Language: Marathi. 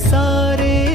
सारे